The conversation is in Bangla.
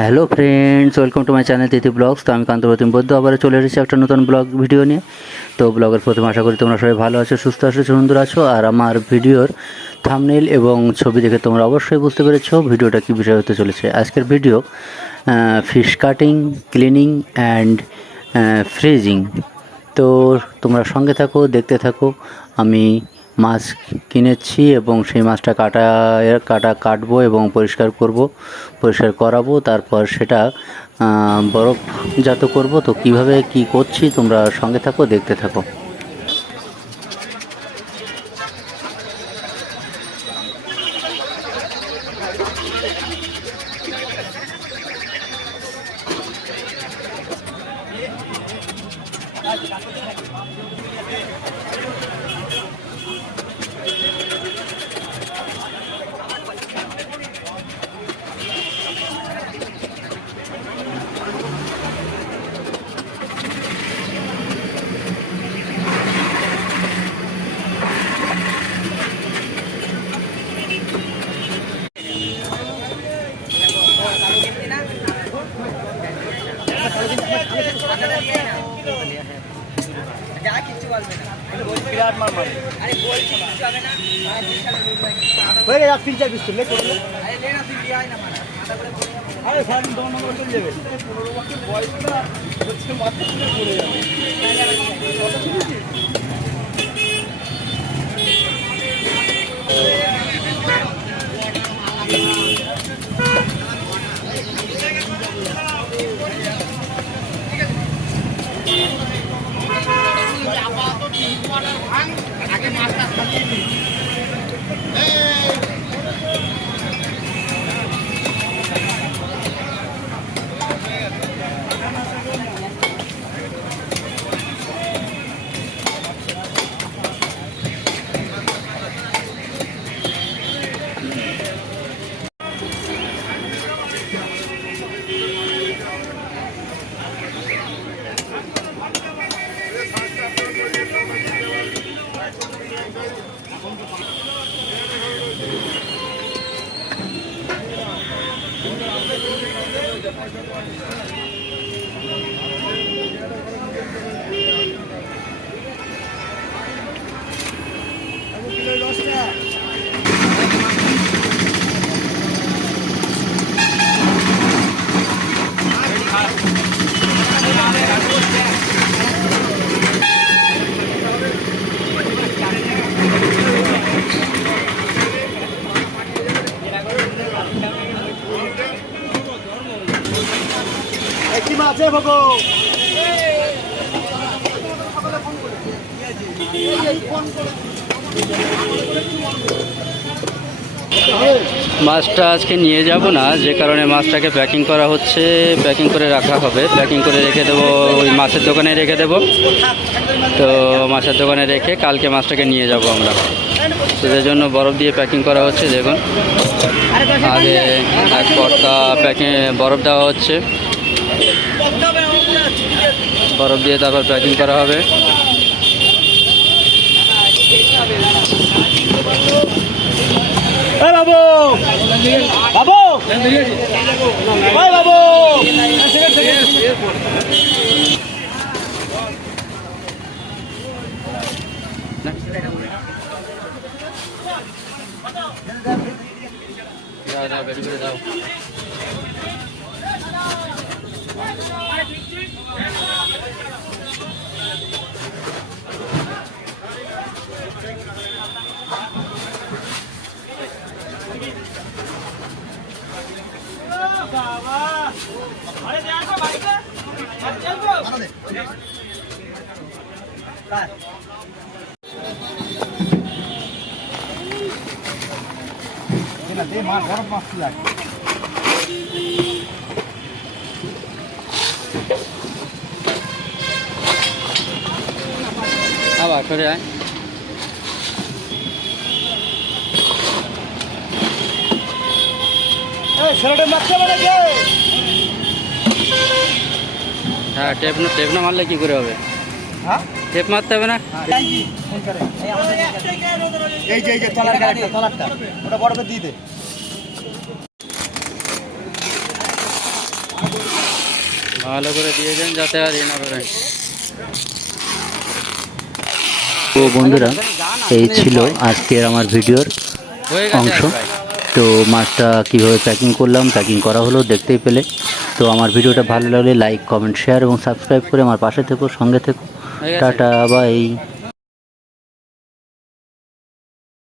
Hello friends, welcome to my channel Tithi blogs. তো আমি কান্তপ্রতিম বৈদ্য আবার চলে এসেছি একটা নতুন ব্লগ ভিডিও নিয়ে। তো ব্লগের প্রথমে আশা করি তোমরা সবাই ভালো আছো, সুস্থ আছো, সুন্দর আছো। আর আমার ভিডিওর থাম্বনেইল এবং ছবি দেখে তোমরা অবশ্যই বুঝতে পেরেছো ভিডিওটা কী বিষয় হতে চলেছে। আজকের video fish cutting, cleaning and freezing. তো তোমরা সঙ্গে থাকো, দেখতে থাকো। আমি মাছ কিনেছি এবং সেই মাছটা কাটবো এবং পরিষ্কার করাবো, তারপর সেটা বরফজাত করব। তো কিভাবে কি করছি তোমরা সঙ্গে থাকো, দেখতে থাকো। মাছটা আজকে নিয়ে যাব না, যে কারণে মাছটাকে প্যাকিং করা হচ্ছে, প্যাকিং করে রাখা হবে। প্যাকিং করে রেখে দেবো, ওই মাছের দোকানে রেখে দেবো। তো মাছের দোকানে রেখে কালকে মাছটাকে নিয়ে যাব আমরা। তো সেই জন্য বরফ দিয়ে প্যাকিং করা হচ্ছে। দেখুন, আগে এক বস্তা বরফ দেওয়া হচ্ছে, বরফ দিয়ে তারপর প্যাকিং করা হবে। বাবু বাবু বাবু বেশি করে দাও। আবার সরে আয়। হ্যাঁ, টেপ না মারলে কি করে হবে? টেপ মারতে হবে না? এই যে তলারটা ওটা বড় করে দিয়ে দে। ভালো করে দিয়ে দেন যাতে আর না বেরোয়। তো বন্ধুরা, এই ছিল আজকের আমার ভিডিওর অংশ। তো মাছটা কীভাবে প্যাকিং করলাম, প্যাকিং করা হলো দেখতেই পেলে। তো আমার ভিডিওটা ভালো লাগলে লাইক, কমেন্ট, শেয়ার এবং সাবস্ক্রাইব করে আমার পাশে থেকো, সঙ্গে থেকো। Tata, by.